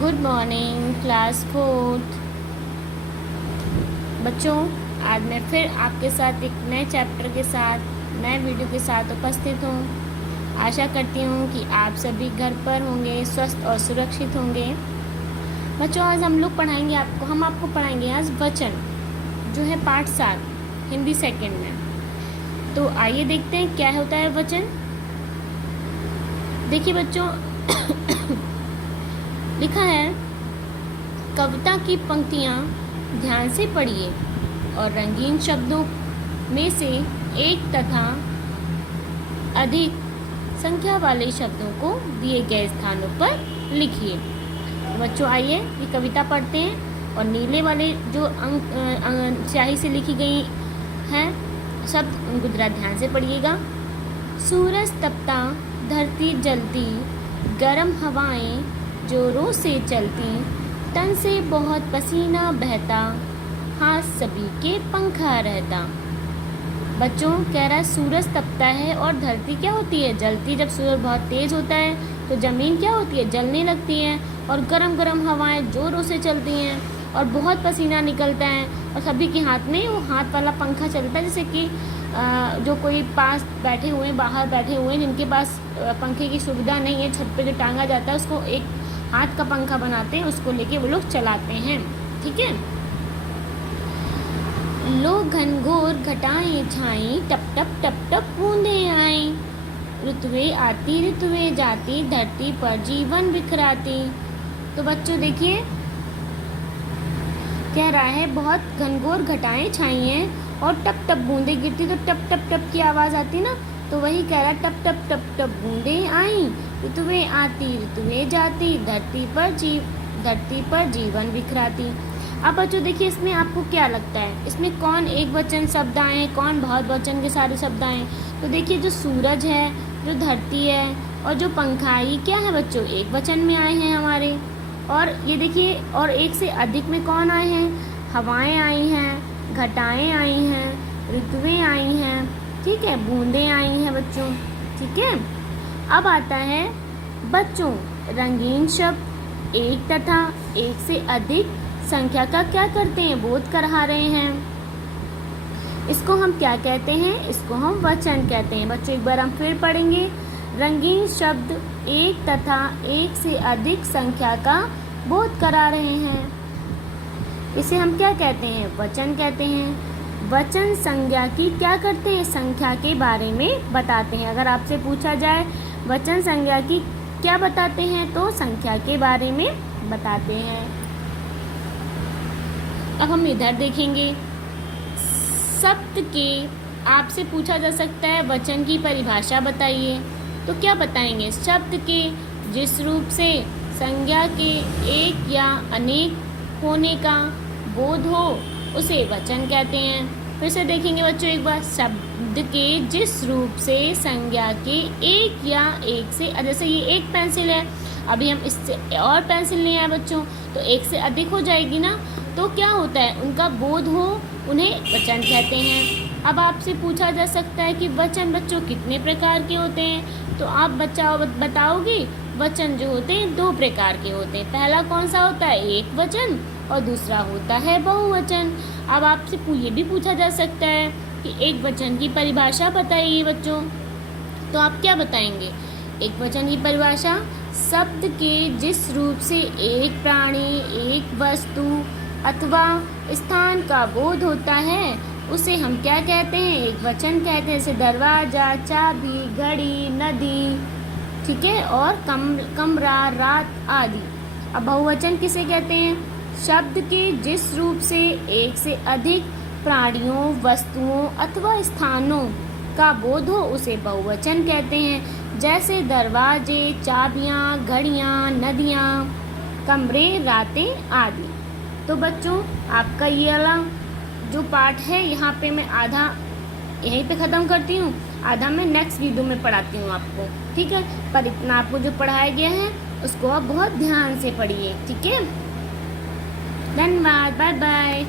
Good morning class 4th। बच्चों, आज मैं फिर आपके साथ एक नए चैप्टर के साथ नए वीडियो के साथ उपस्थित हूँ। आशा करती हूँ कि आप सभी घर पर होंगे, स्वस्थ और सुरक्षित होंगे। बच्चों, आज हम आपको पढ़ाएंगे आज वचन, जो है पाठ 7 हिंदी सेकंड में। तो आइए देखते हैं क्या होता है वचन। देखिए बच्चों, लिखा है, कविता की पंक्तियाँ ध्यान से पढ़िए और रंगीन शब्दों में से एक तथा अधिक संख्या वाले शब्दों को दिए गए स्थानों पर लिखिए। बच्चों आइए ये कविता पढ़ते हैं और नीले वाले जो स्याही से लिखी गई हैं शब्द उनको जरा ध्यान से पढ़िएगा। सूरज तपता, धरती जलती, गर्म हवाएं जोरों से चलती, तन से बहुत पसीना बहता, हाथ सभी के पंखा रहता। बच्चों कह रहा है सूरज तपता है और धरती क्या होती है, जलती। जब सूरज बहुत तेज होता है तो ज़मीन क्या होती है, जलने लगती है और गरम गरम हवाएं जोरों से चलती हैं और बहुत पसीना निकलता है और सभी के हाथ में वो हाथ वाला पंखा चलता है। जैसे कि जो कोई पास बैठे हुए बाहर बैठे हुए हैं जिनके पास पंखे की सुविधा नहीं है, छत पे जो टांगा जाता है उसको एक हाथ का पंखा बनाते हैं, उसको लेके वो लोग चलाते हैं। ठीक है। लो घनघोर घटाएं छाई, टप टप टप टप बूंदें आए, ऋतुएं आती ऋतुएं जाती, धरती पर जीवन बिखराती। तो बच्चों देखिए कह रहा है बहुत घनघोर घटाएं छाई हैं और टप टप बूंदें गिरती, तो टप टप टप की आवाज़ आती ना, तो वही कह रहा है टप टप टप टप बूंदें आई, ऋतुएं आती ऋतुएं जाती, धरती पर जीवन बिखराती। अब बच्चों देखिए इसमें आपको क्या लगता है, इसमें कौन एक वचन शब्द आए, कौन बहुत वचन के सारे शब्द आए। तो देखिए जो सूरज है, जो धरती है और जो पंखा, ये क्या है बच्चों, एक वचन में आए हैं हमारे। और ये देखिए और एक से अधिक में कौन आए हैं, हवाएं आई हैं, घटाएं आई हैं, ऋतुएं आई हैं, ठीक है, बूंदें आई हैं बच्चों। ठीक है। अब आता है बच्चों रंगीन शब्द एक तथा एक से अधिक संख्या का क्या करते हैं, बोध करा रहे हैं। इसको हम क्या कहते हैं, इसको हम वचन कहते हैं। बच्चों एक बार हम फिर पढ़ेंगे। रंगीन शब्द एक तथा एक से अधिक संख्या का बोध करा रहे हैं, इसे हम क्या कहते हैं, वचन कहते हैं। वचन संज्ञा की क्या करते हैं, संख्या के बारे में बताते हैं। अगर आपसे पूछा जाए वचन संज्ञा की क्या बताते हैं, तो संख्या के बारे में बताते हैं। अब हम इधर देखेंगे, शब्द के आपसे पूछा जा सकता है वचन की परिभाषा बताइए। तो क्या बताएंगे, शब्द के जिस रूप से संज्ञा के एक या अनेक होने का बोध हो उसे वचन कहते हैं। फिर से देखेंगे बच्चों एक बार, शब्द के जिस रूप से संज्ञा के एक या एक से, जैसे ये एक पेंसिल है, अभी हम इससे और पेंसिल ले आए बच्चों तो एक से अधिक हो जाएगी ना, तो क्या होता है, उनका बोध हो, उन्हें वचन कहते हैं। अब आपसे पूछा जा सकता है कि वचन बच्चों कितने प्रकार के होते हैं, तो आप बताओगे वचन जो होते हैं 2 प्रकार के होते हैं। पहला कौन सा होता है, एक वचन, और दूसरा होता है बहुवचन। अब आपसे ये भी पूछा जा सकता है कि एक वचन की परिभाषा बताइए बच्चों, तो आप क्या बताएंगे, एक वचन की परिभाषा, शब्द के जिस रूप से एक प्राणी, एक वस्तु अथवा स्थान का बोध होता है उसे हम क्या कहते हैं, एक वचन कहते हैं। जैसे दरवाजा, चाबी, घड़ी, नदी, ठीक है, और कमरा, रात आदि। अब बहुवचन किसे कहते हैं, शब्द के जिस रूप से एक से अधिक प्राणियों, वस्तुओं अथवा स्थानों का बोध हो उसे बहुवचन कहते हैं। जैसे दरवाजे, चाबियाँ, घड़ियाँ, नदियाँ, कमरे, रातें आदि। तो बच्चों आपका ये वाला जो पाठ है यहाँ पे मैं आधा यहीं पे ख़त्म करती हूँ, आधा मैं नेक्स्ट वीडियो में पढ़ाती हूँ आपको। ठीक है, पर इतना आपको जो पढ़ाया गया है उसको आप बहुत ध्यान से पढ़िए। ठीक है, धन्यवाद, बाय बाय।